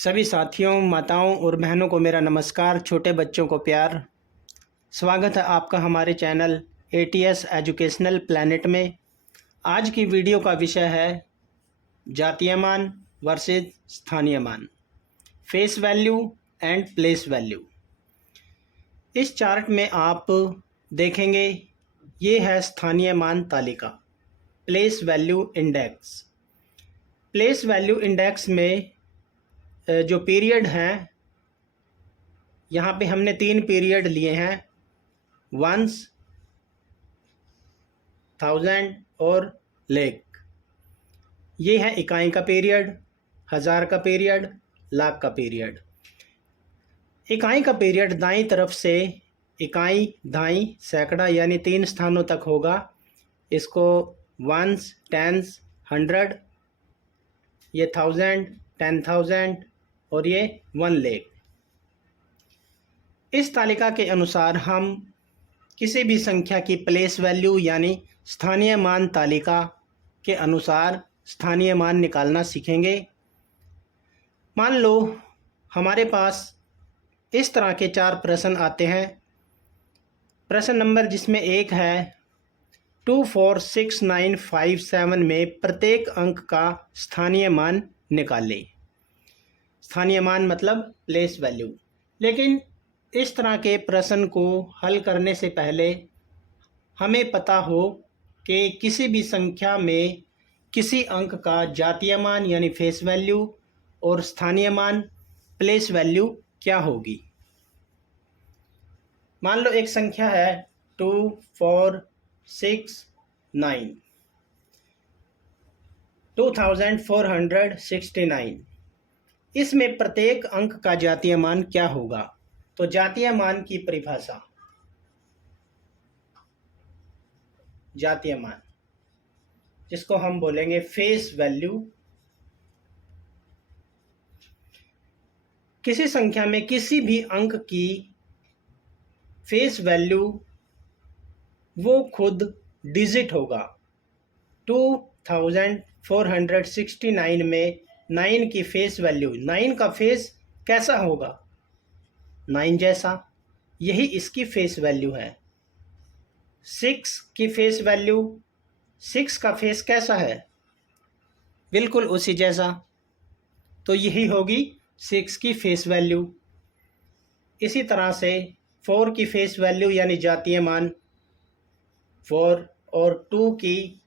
सभी साथियों, माताओं और बहनों को मेरा नमस्कार। छोटे बच्चों को प्यार। स्वागत है आपका हमारे चैनल एटीएस एजुकेशनल प्लैनेट में। आज की वीडियो का विषय है जातीय मान वर्सेस स्थानीय मान, face value and place value. इस चार्ट में आप देखेंगे ये है स्थानीय मान तालिका, place value index. Place value index में जो पीरियड हैं, यहाँ पे हमने 3 पीरियड लिए हैं, वंस, थाउजेंड और लेख। ये है इकाई का पीरियड, हज़ार का पीरियड, लाख का पीरियड। इकाई का पीरियड दाईं तरफ से इकाई, दाईं, सैकड़ा यानी 3 स्थानों तक होगा। इसको वंस, टेंस, 100, ये 1000, 10,000 और ये 1 लाख। इस तालिका के अनुसार हम किसी भी संख्या की प्लेस वैल्यू यानी स्थानीय मान तालिका के अनुसार स्थानीय मान निकालना सीखेंगे। मान लो हमारे पास इस तरह के 4 प्रश्न आते हैं। प्रश्न नंबर जिसमें 1 है 246957 में प्रत्येक अंक का स्थानीय मान निकालें। स्थानीय मान मतलब प्लेस वैल्यू। लेकिन इस तरह के प्रश्न को हल करने से पहले हमें पता हो कि किसी भी संख्या में किसी अंक का जातीय मान यानी फेस वैल्यू और स्थानीय मान प्लेस वैल्यू क्या होगी। मान लो एक संख्या है 2469। इसमें प्रत्येक अंक का जातीय मान क्या होगा। तो जातीय मान की परिभाषा, जातीय मान जिसको हम बोलेंगे फेस वैल्यू, किसी संख्या में किसी भी अंक की फेस वैल्यू वो खुद डिजिट होगा। 2469 में 9 की फेस वैल्यू, 9 का फेस कैसा होगा, 9 जैसा, यही इसकी फेस वैल्यू है। 6 की फेस वैल्यू, 6 का फेस कैसा है, बिल्कुल उसी जैसा, तो यही होगी 6 की फेस वैल्यू। इसी तरह से 4 की फेस वैल्यू यानी जातीय मान 4 और 2 की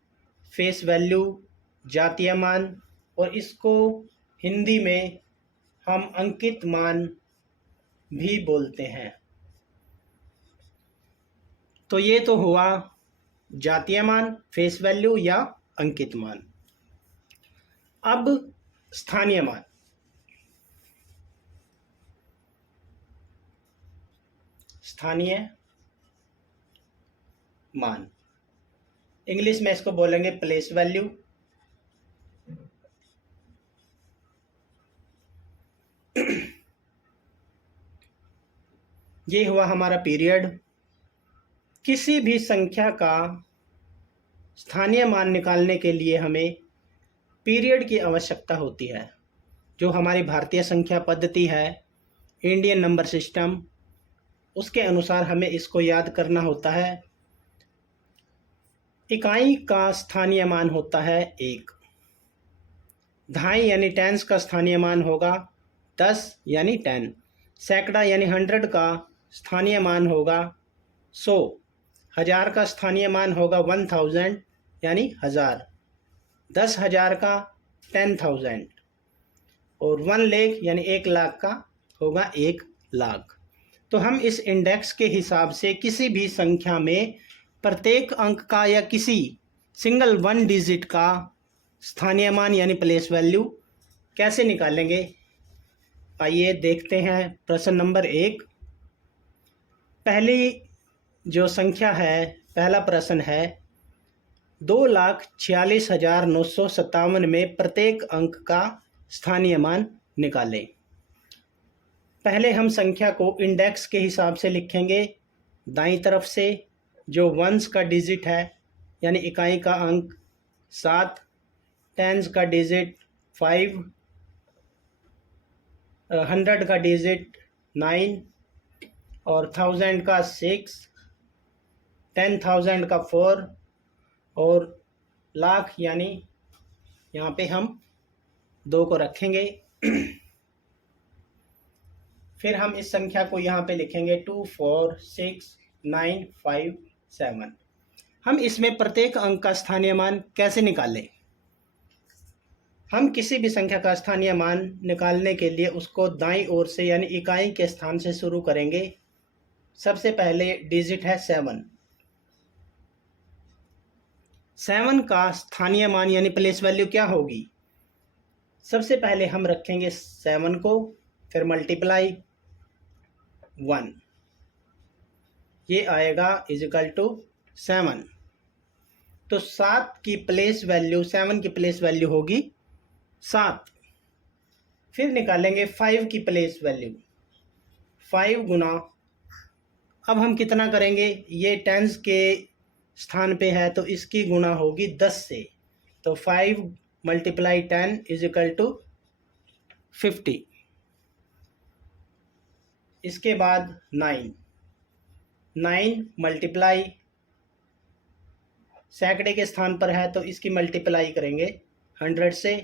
फेस वैल्यू जातीय मान, और इसको हिंदी में हम अंकित मान भी बोलते हैं। तो ये तो हुआ जातीय मान, फेस वैल्यू या अंकित मान। अब स्थानीय मान। स्थानीय मान इंग्लिश में इसको बोलेंगे प्लेस वैल्यू। ये हुआ हमारा पीरियड। किसी भी संख्या का स्थानीय मान निकालने के लिए हमें पीरियड की आवश्यकता होती है। जो हमारी भारतीय संख्या पद्धति है, इंडियन नंबर सिस्टम, उसके अनुसार हमें इसको याद करना होता है। इकाई का स्थानीय मान होता है 1। दहाई यानी टेंस का स्थानीय मान होगा 10 यानी 10। सैकड़ा यानी 100 का स्थानीय मान होगा 100। हज़ार का स्थानीय मान होगा 1000 यानी 1000। 10,000 का 10,000 और 1 लाख यानी 1 लाख का होगा 1 लाख। तो हम इस इंडेक्स के हिसाब से किसी भी संख्या में प्रत्येक अंक का या किसी सिंगल 1 डिजिट का स्थानीय मान यानी प्लेस वैल्यू कैसे निकालेंगे, आइए देखते हैं। प्रश्न नंबर 1। पहली जो संख्या है, पहला प्रश्न है 2,46,957 में प्रत्येक अंक का स्थानीय मान निकालें। पहले हम संख्या को इंडेक्स के हिसाब से लिखेंगे। दाईं तरफ से जो वंस का डिजिट है यानी इकाई का अंक 7, टेंस का डिजिट 5, 100 का डिजिट 9 और 1000 का 6, 10,000 का 4 और लाख यानी यहाँ पे हम 2 को रखेंगे। फिर हम इस संख्या को यहाँ पे लिखेंगे 2 4 6 9 5 7। हम इसमें प्रत्येक अंक का स्थानीय मान कैसे निकालें? हम किसी भी संख्या का स्थानीय मान निकालने के लिए उसको दाईं ओर से यानी इकाई के स्थान से शुरू करेंगे। सबसे पहले डिजिट है 7। 7 का स्थानीय मान यानी प्लेस वैल्यू क्या होगी? सबसे पहले हम रखेंगे 7 को, फिर मल्टीप्लाई 1, ये आएगा इजिकल टू 7। तो 7 की प्लेस वैल्यू 7 की प्लेस वैल्यू होगी 7। फिर निकालेंगे 5 की प्लेस वैल्यू 5 गुना, अब हम कितना करेंगे, ये टेंस के स्थान पे है तो इसकी गुना होगी 10 से, तो 5 मल्टीप्लाई 10 इज इक्वल टू 50। इसके बाद 9 मल्टीप्लाई सैकड़े के स्थान पर है तो इसकी मल्टीप्लाई करेंगे 100 से,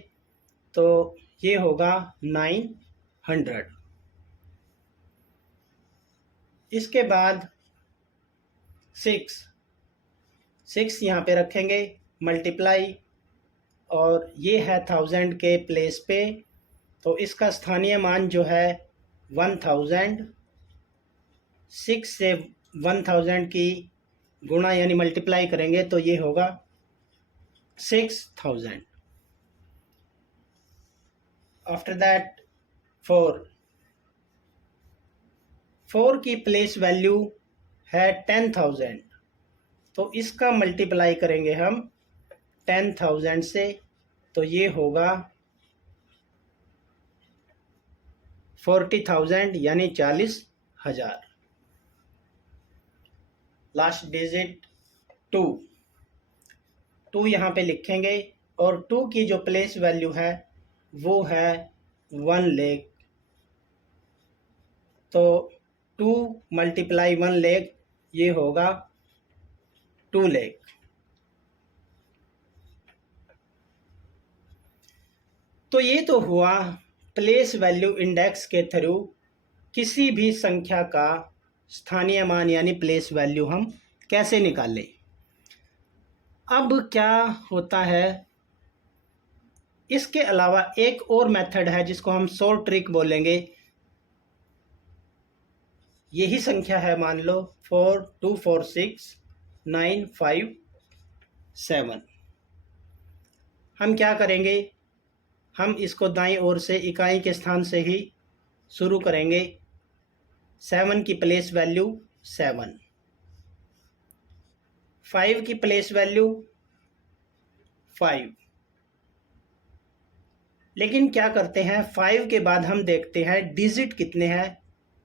तो ये होगा 900। इसके बाद 6 यहाँ पे रखेंगे मल्टीप्लाई, और ये है 1000 के प्लेस पे, तो इसका स्थानीय मान जो है 1000। 6 से 1000 की गुणा यानी मल्टीप्लाई करेंगे तो ये होगा 6000। आफ्टर दैट 4 की प्लेस वैल्यू है 10,000, तो इसका मल्टीप्लाई करेंगे हम 10,000 से, तो ये होगा 40,000 यानी 40,000। लास्ट डिजिट 2 यहाँ पे लिखेंगे, और 2 की जो प्लेस वैल्यू है वो है 1 लाख, तो 2 मल्टीप्लाई 1 लाख ये होगा 2 लाख। तो ये तो हुआ प्लेस वैल्यू इंडेक्स के थ्रू किसी भी संख्या का स्थानीय मान यानी प्लेस वैल्यू हम कैसे निकालें। अब क्या होता है, इसके अलावा एक और मेथड है जिसको हम शॉर्ट ट्रिक बोलेंगे। यही संख्या है, मान लो 4 2 4 6 9 5 7। हम क्या करेंगे, हम इसको दाईं ओर से इकाई के स्थान से ही शुरू करेंगे। 7 की प्लेस वैल्यू 7, 5 की प्लेस वैल्यू 5। लेकिन क्या करते हैं, 5 के बाद हम देखते हैं डिजिट कितने हैं।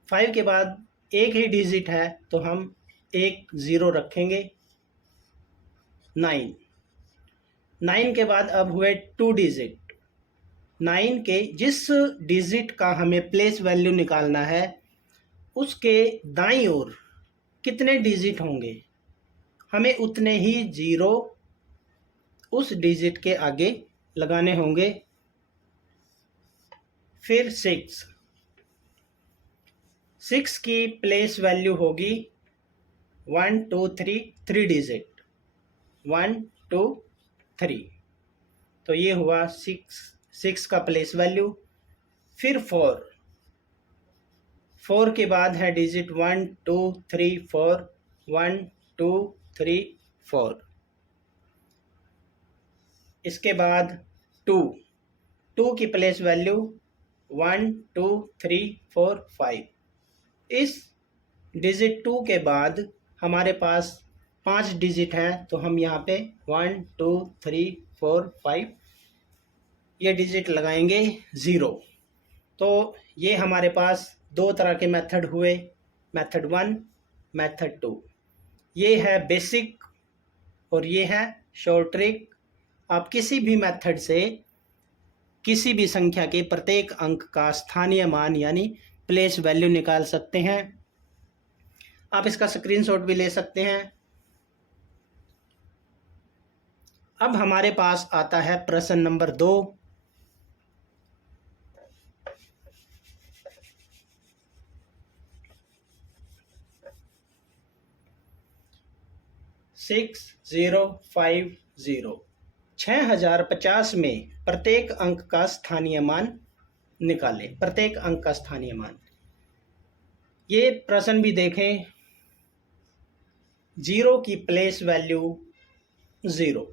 5 के बाद एक ही डिजिट है तो हम एक 0 रखेंगे। 9 के बाद अब हुए 2 डिजिट। 9 के जिस डिजिट का हमें प्लेस वैल्यू निकालना है उसके दाईं ओर कितने डिजिट होंगे, हमें उतने ही 0 उस डिजिट के आगे लगाने होंगे। फिर 6 की प्लेस वैल्यू होगी 1 2 3 3 डिजिट 1 2 3, तो ये हुआ 6 का प्लेस वैल्यू। फिर 4 के बाद है डिजिट 1 2 3 4 1 2 3 4। इसके बाद 2 की प्लेस वैल्यू 1 2 3 4 5। इस डिजिट 2 के बाद हमारे पास 5 डिजिट हैं, तो हम यहाँ पे 1 2 3 4 5 ये डिजिट लगाएंगे 0। तो ये हमारे पास दो तरह के मेथड हुए, मेथड 1 मेथड 2। ये है बेसिक और ये है शॉर्ट ट्रिक। आप किसी भी मेथड से किसी भी संख्या के प्रत्येक अंक का स्थानीय मान यानी प्लेस वैल्यू निकाल सकते हैं। आप इसका स्क्रीनशॉट भी ले सकते हैं। अब हमारे पास आता है प्रश्न नंबर 2। सिक्स 6050 में प्रत्येक अंक का स्थानीय मान निकालें। प्रत्येक अंक का स्थानीय मान, ये प्रश्न भी देखें। 0 की प्लेस वैल्यू 0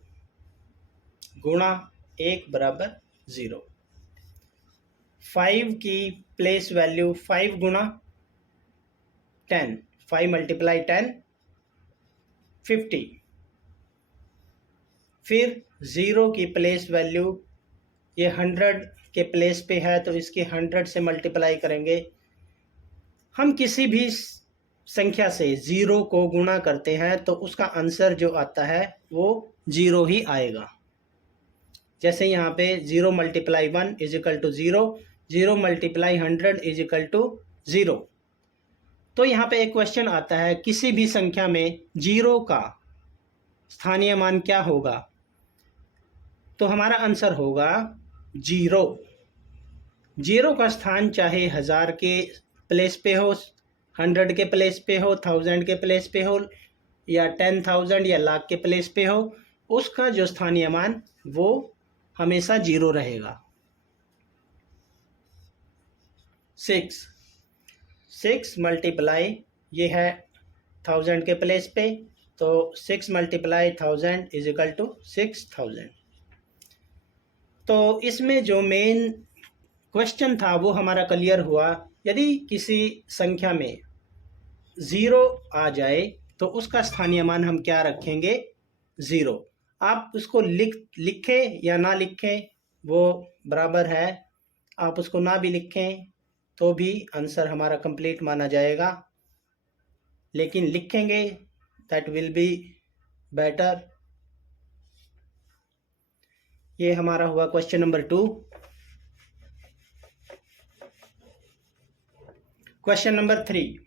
गुणा 1 बराबर 0। 5 की प्लेस वैल्यू 5 गुणा 10, 5 मल्टीप्लाई 10 50। फिर 0 की प्लेस वैल्यू, ये 100 के प्लेस पे है तो इसके 100 से मल्टीप्लाई करेंगे। हम किसी भी संख्या से 0 को गुणा करते हैं तो उसका आंसर जो आता है वो 0 ही आएगा। जैसे यहाँ पे 0 multiply 1 is equal to 0, 0 multiply 100 is equal to 0। तो यहाँ पे एक क्वेश्चन आता है, किसी भी संख्या में 0 का स्थानीय मान क्या होगा? तो हमारा आंसर होगा 0। 0 का स्थान चाहे 1000 के प्लेस पे हो, 100 के प्लेस पे हो, 1000 के प्लेस पे हो, या 10,000 या लाख के प्लेस पे हो, उसका जो स्थानीय मान वो हमेशा 0 रहेगा। 6 मल्टीप्लाई, ये है 1000 के प्लेस पे, तो 6 मल्टीप्लाई 1000 इज इक्वल टू 6000। तो इसमें जो मेन क्वेश्चन था वो हमारा क्लियर हुआ। यदि किसी संख्या में 0 आ जाए तो उसका स्थानीय मान हम क्या रखेंगे? 0। आप उसको लिखें या ना लिखें वो बराबर है। आप उसको ना भी लिखें तो भी आंसर हमारा कंप्लीट माना जाएगा, लेकिन लिखेंगे दैट विल बी बेटर। ये हमारा हुआ क्वेश्चन नंबर 2। क्वेश्चन नंबर 3,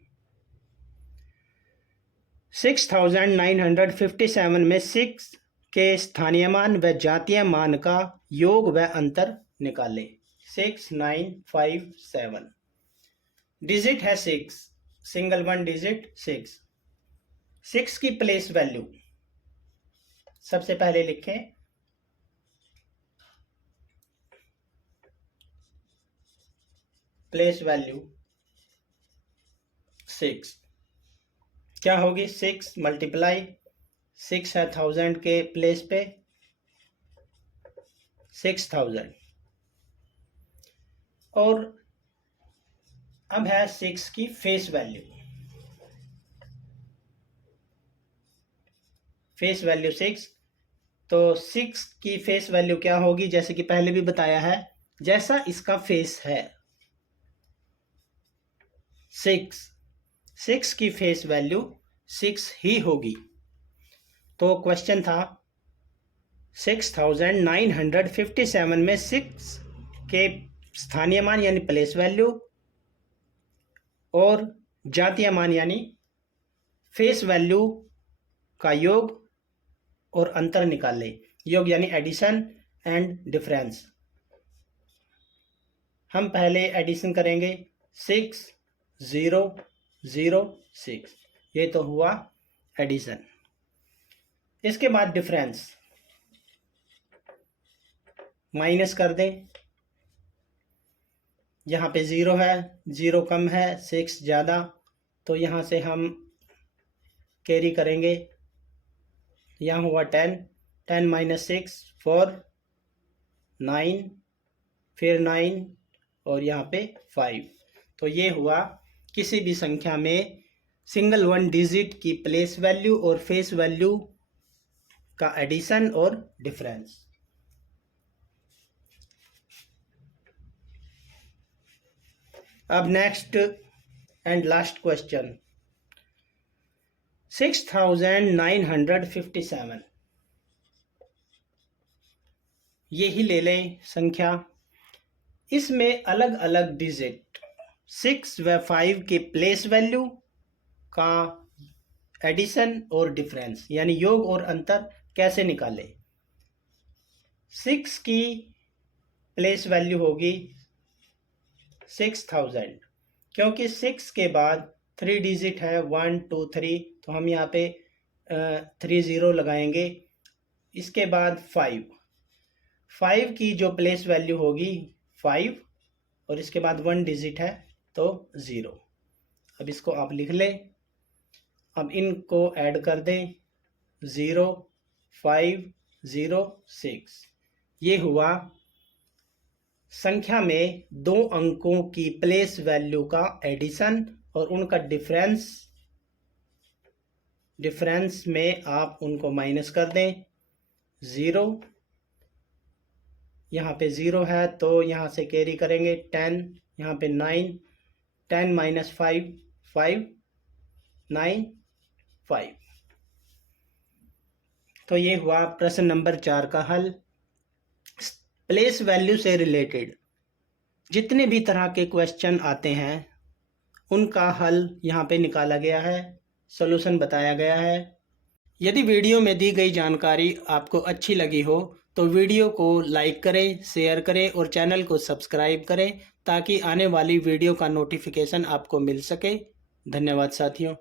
6957 में 6 के स्थानीय मान व जातीय मान का योग व अंतर निकालें। 6957 डिजिट है 6, सिंगल वन डिजिट 6। 6 की प्लेस वैल्यू सबसे पहले लिखें, प्लेस वैल्यू 6 क्या होगी? 6 मल्टीप्लाई 6 है 1000 के प्लेस पे, 6000। और अब है 6 की फेस वैल्यू। फेस वैल्यू 6, तो 6 की फेस वैल्यू क्या होगी? जैसे कि पहले भी बताया है, जैसा इसका फेस है 6 की फेस वैल्यू 6 ही होगी। तो क्वेश्चन था 6957 में 6 के स्थानीय मान यानी प्लेस वैल्यू और जातीय मान यानी फेस वैल्यू का योग और अंतर निकाले। योग यानी एडिशन एंड डिफरेंस। हम पहले एडिशन करेंगे, 6 0 0 6, ये तो हुआ एडिशन। इसके बाद डिफरेंस माइनस कर दें। यहाँ पे 0 है, 0 कम है, 6 ज़्यादा, तो यहाँ से हम कैरी करेंगे। यहाँ हुआ 10, 10 माइनस 6 4, 9, फिर 9 और यहाँ पे 5। तो ये हुआ किसी भी संख्या में सिंगल वन डिजिट की प्लेस वैल्यू और फेस वैल्यू का एडिशन और डिफरेंस। अब नेक्स्ट एंड लास्ट क्वेश्चन, 6957, यही ले लें संख्या। इसमें अलग अलग डिजिट 6 व 5 के प्लेस वैल्यू का एडिशन और डिफरेंस यानी योग और अंतर कैसे निकालें। 6 की प्लेस वैल्यू होगी 6000, क्योंकि 6 के बाद 3 डिजिट है 1 2 3, तो हम यहाँ पे 3 0 लगाएंगे। इसके बाद 5 की जो प्लेस वैल्यू होगी 5 और इसके बाद 1 डिजिट है तो 0। अब इसको आप लिख लें। अब इनको ऐड कर दें 0 5 0 6। ये हुआ संख्या में 2 अंकों की प्लेस वैल्यू का एडिशन और उनका डिफरेंस में आप उनको माइनस कर दें। 0 यहाँ पे 0 है तो यहाँ से कैरी करेंगे 10, यहाँ पे 9, 10 माइनस 5 5 9 5। तो ये हुआ प्रश्न नंबर 4 का हल। प्लेस वैल्यू से रिलेटेड जितने भी तरह के क्वेश्चन आते हैं उनका हल यहाँ पे निकाला गया है, सॉल्यूशन बताया गया है। यदि वीडियो में दी गई जानकारी आपको अच्छी लगी हो तो वीडियो को लाइक करें, शेयर करें और चैनल को सब्सक्राइब करें ताकि आने वाली वीडियो का नोटिफिकेशन आपको मिल सके। धन्यवाद साथियों।